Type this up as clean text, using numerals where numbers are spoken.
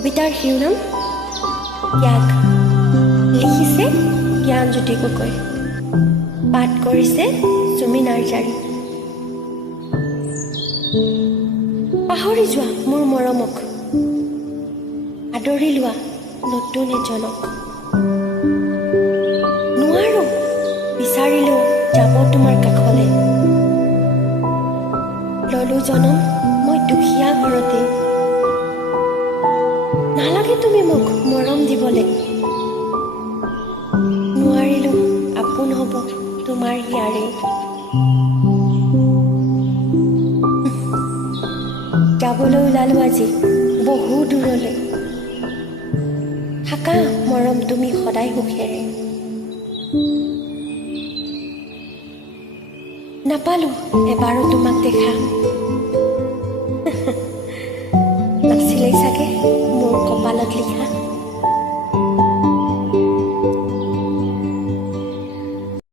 কবিতাৰ শিৰোনাম ত্যাগ। লিখিছে জ্ঞানজ্যোতি গগৈ, পাঠ কৰিছে চুমি নাৰ্জাৰী। পাহৰি যোৱা মোৰ মৰমক, আদৰি লোৱা নতুন এজনক। নোৱাৰো বিচাৰিলেও যাব তোমাৰ কাষলে, ললো জনম মই দুখীয়া ঘৰতে। নালাগে তুমি মোক মৰম দিবলে, নোৱাৰিলো আপোন হ'ব তোমাৰ হিয়াৰে। যাবলৈ ওলালো আজি বহু দূৰলৈ, থাকা মৰম তুমি সদায় সুখেৰে। নাপালো এবাৰো তোমাক দেখা, নাছিলেই চাগে মোৰ কপালত লিখা।